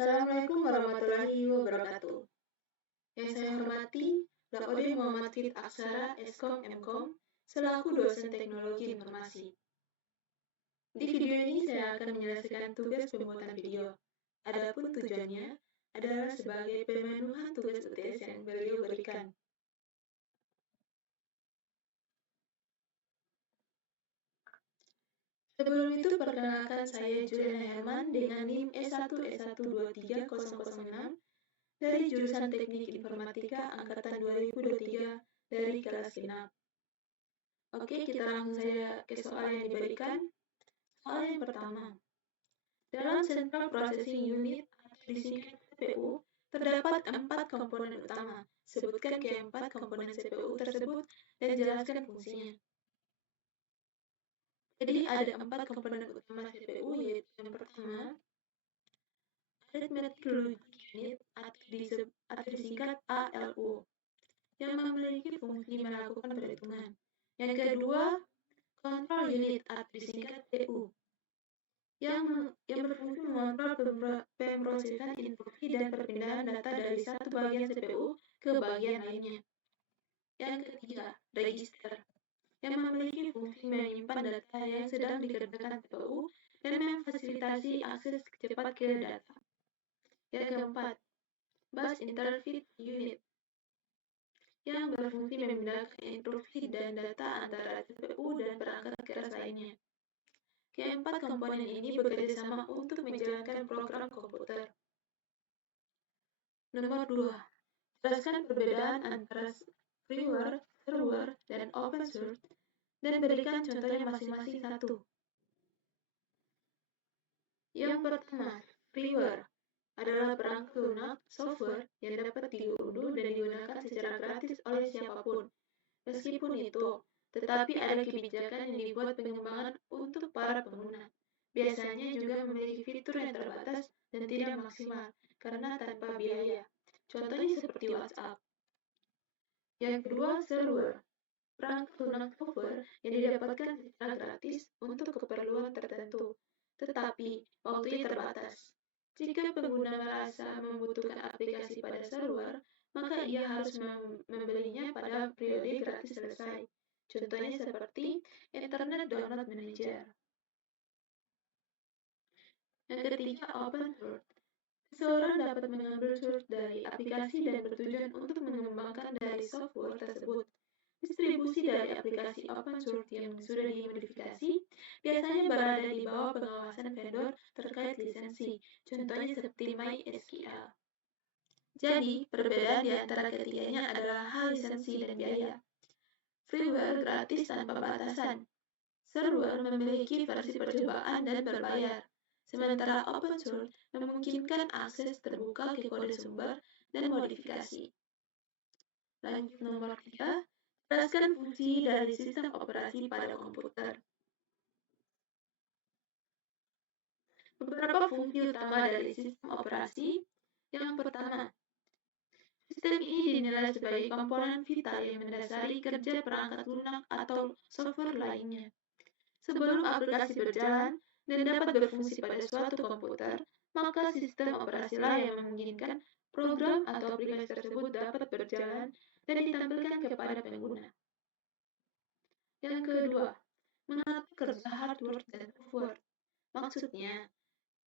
Assalamualaikum warahmatullahi wabarakatuh. Yang saya hormati, Laode Muhammad Fit Aksara, Eskom Mkom, selaku dosen teknologi informasi. Di video ini saya akan menyelesaikan tugas pembuatan video. Adapun tujuannya adalah sebagai pemenuhan tugas UTS yang beliau berikan. Sebelum itu, perkenalkan saya Juliana Herman dengan NIM S1S1230006 dari jurusan Teknik Informatika Angkatan 2023 dari kelas genap. Oke, kita langsung saja ke soal yang diberikan. Soal yang pertama. Dalam Central Processing Unit atau disingkat CPU, terdapat 4 komponen utama. Sebutkan keempat komponen CPU tersebut dan jelaskan fungsinya. Jadi ada 4 komponen utama CPU, yaitu yang pertama, Arithmetic Logic Unit atau disingkat ALU, yang memiliki fungsi melakukan perhitungan. Yang kedua, Control Unit atau disingkat PU, yang berfungsi mengontrol pemrosesan instruksi dan perpindahan data dari satu bagian CPU ke bagian lainnya. Yang ketiga, Register, yang memiliki fungsi menyimpan data yang sedang dikerjakan CPU dan memfasilitasi akses cepat ke data. Yang keempat, Bus Interface Unit, yang berfungsi memindahkan instruksi dan data antara CPU dan perangkat keras lainnya. Keempat komponen ini bekerja sama untuk menjalankan program komputer. Nomor 2. Jelaskan perbedaan antara freeware, server, dan open source, dan berikan contohnya masing-masing satu. Yang pertama, freeware adalah perangkat lunak software yang dapat diunduh dan digunakan secara gratis oleh siapapun. Meskipun itu, tetapi ada kebijakan yang dibuat pengembangan untuk para pengguna. Biasanya juga memiliki fitur yang terbatas dan tidak maksimal karena tanpa biaya. Contohnya seperti WhatsApp. Yang kedua, server. Perangkat lunak software yang didapatkan secara gratis untuk keperluan tertentu, tetapi waktunya terbatas. Jika pengguna merasa membutuhkan aplikasi pada server, maka ia harus membelinya pada periode gratis selesai. Contohnya seperti Internet Download Manager. Yang ketiga, open source. Seseorang dapat mengambil source dari aplikasi dan bertujuan untuk mengembangkan dari software tersebut. Distribusi dari aplikasi open source yang sudah dimodifikasi biasanya berada di bawah pengawasan vendor terkait lisensi, contohnya seperti MySQL. Jadi, perbedaan di antara ketiganya adalah hal lisensi dan biaya. Freeware gratis tanpa batasan. Server memiliki versi percobaan dan berbayar, sementara open source memungkinkan akses terbuka ke kode sumber dan modifikasi. Lanjut nomor 3. Jelaskan fungsi dari sistem operasi pada komputer. Beberapa fungsi utama dari sistem operasi. Yang pertama, sistem ini dinilai sebagai komponen vital yang mendasari kerja perangkat lunak atau software lainnya. Sebelum aplikasi berjalan dan dapat berfungsi pada suatu komputer, maka sistem operasilah yang memungkinkan program atau aplikasi tersebut dapat berjalan dan ditampilkan kepada pengguna. Yang kedua, mengatur kerja hardware dan software. Maksudnya,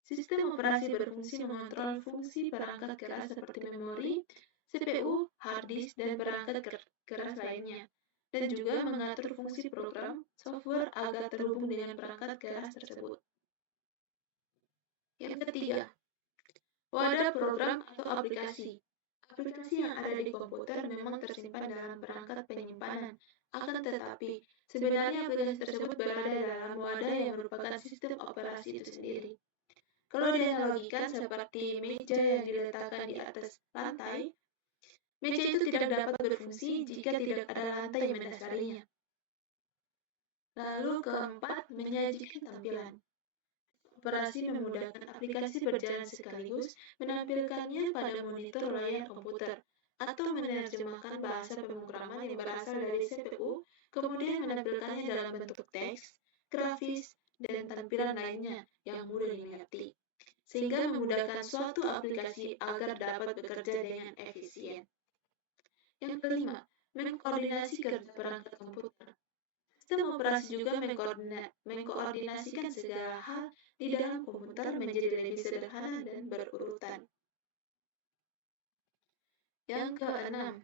sistem operasi berfungsi mengontrol fungsi perangkat keras seperti memori, CPU, hard disk, dan perangkat keras lainnya, dan juga mengatur fungsi program software agar terhubung dengan perangkat keras tersebut. Yang ketiga, wadah program atau aplikasi. Aplikasi yang ada di komputer memang tersimpan dalam perangkat penyimpanan, akan tetapi sebenarnya aplikasi tersebut berada dalam wadah yang merupakan sistem operasi itu sendiri. Kalau dianalogikan seperti meja yang diletakkan di atas lantai, meja itu tidak dapat berfungsi jika tidak ada lantai yang mendasarinya. Lalu keempat, menyajikan tampilan. Operasi memudahkan aplikasi berjalan sekaligus menampilkannya pada monitor layar komputer, atau menerjemahkan bahasa pemrograman yang berasal dari CPU, kemudian menampilkannya dalam bentuk teks, grafis, dan tampilan lainnya yang mudah dimengerti. sehingga memudahkan suatu aplikasi agar dapat bekerja dengan efisien. Yang kelima, mengkoordinasi kerja perangkat komputer. Sistem operasi juga mengkoordinasikan segala hal di dalam komputer menjadi lebih sederhana dan berurutan. Yang keenam,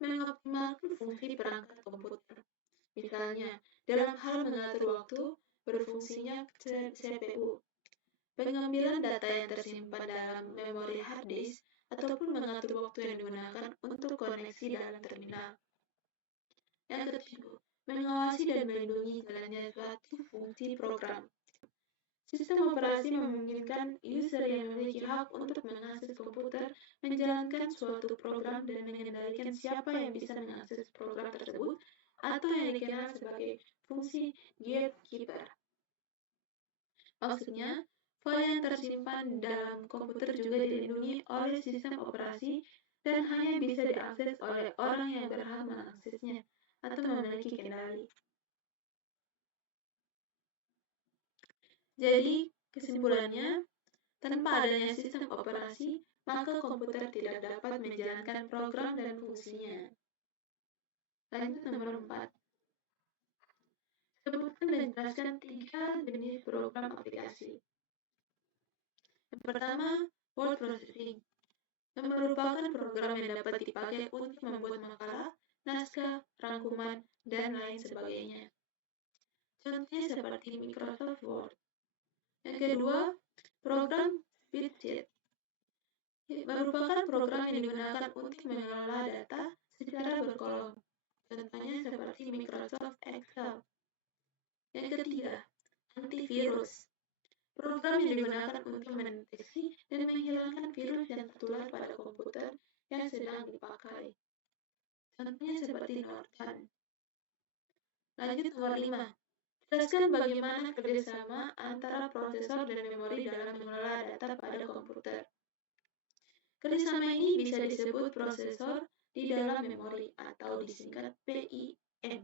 mengoptimalkan fungsi perangkat komputer. Misalnya, dalam hal mengatur waktu berfungsinya CPU, pengambilan data yang tersimpan dalam memori hard disk, ataupun mengatur waktu yang digunakan untuk koneksi dalam terminal. Yang ketujuh, mengawasi dan melindungi jalannya suatu fungsi program. Sistem operasi memungkinkan user yang memiliki hak untuk mengakses komputer, menjalankan suatu program, dan mengendalikan siapa yang bisa mengakses program tersebut, atau yang dikenal sebagai fungsi gatekeeper. Maksudnya, file yang tersimpan dalam komputer juga dilindungi oleh sistem operasi dan hanya bisa diakses oleh orang yang berhak mengaksesnya atau memiliki kendali. Jadi, kesimpulannya, tanpa adanya sistem operasi, maka komputer tidak dapat menjalankan program dan fungsinya. Lanjut nomor 4. Sebutkan dan jelaskan 3 jenis program aplikasi. Yang pertama, word processing, yang merupakan program yang dapat dipakai untuk membuat makalah, naskah, rangkuman, dan lain sebagainya. Contohnya seperti Microsoft Word. Yang kedua, program spreadsheet, merupakan program yang digunakan untuk mengelola data secara berkolom. Contohnya seperti Microsoft Excel. Yang ketiga, antivirus, program yang digunakan untuk mendeteksi dan menghilangkan virus yang tertular pada komputer yang sedang dipakai. Contohnya seperti Norton. Lanjut nomor 5. Jelaskan bagaimana kerjasama antara prosesor dan memori dalam mengelola data pada komputer. Kerjasama ini bisa disebut prosesor di dalam memori atau disingkat PIM.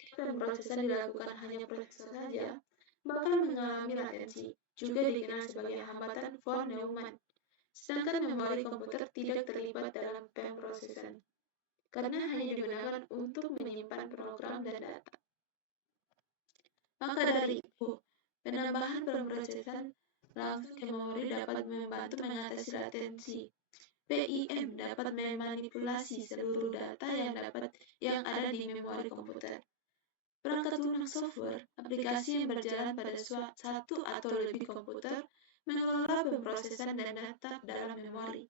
Jika pemrosesan dilakukan hanya prosesor saja, bakal mengalami latensi, juga dikenal sebagai hambatan von Neumann. Sedangkan memori komputer tidak terlibat dalam pemrosesan, karena hanya digunakan untuk menyimpan program dan data. Maka dari itu, penambahan pemrosesan langsung ke memori dapat membantu mengatasi latensi. PIM dapat memanipulasi seluruh data yang ada di memori komputer. Perangkat lunak software, aplikasi yang berjalan pada satu atau lebih komputer, mengelola pemrosesan dan data dalam memori.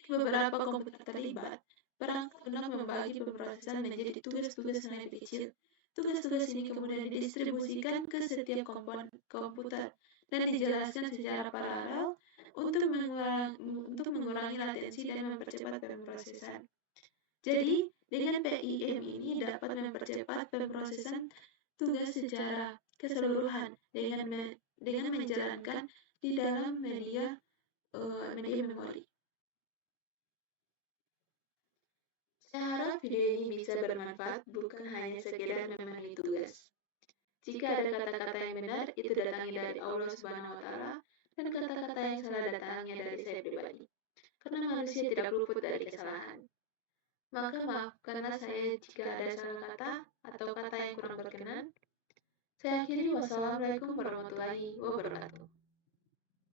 Jika beberapa komputer terlibat, perangkat lunak membagi pemrosesan menjadi tugas-tugas yang lebih kecil. Tugas-tugas ini kemudian didistribusikan ke setiap komponen komputer dan dijelaskan secara paralel untuk mengurangi latensi dan mempercepat pemrosesan. Jadi, dengan PIM ini dapat mempercepat pemrosesan tugas secara keseluruhan dengan menjalankan di dalam media memori. Saya harap video ini bisa bermanfaat, bukan hanya sekedar memenuhi tugas. Jika ada kata-kata yang benar, itu datangnya dari Allah Subhanahu wa Ta'ala, dan kata-kata yang salah datangnya dari saya pribadi. Karena manusia tidak luput dari kesalahan. Maka maafkanlah saya jika ada salah kata atau kata yang kurang berkenan. Saya akhiri, wassalamualaikum warahmatullahi wabarakatuh.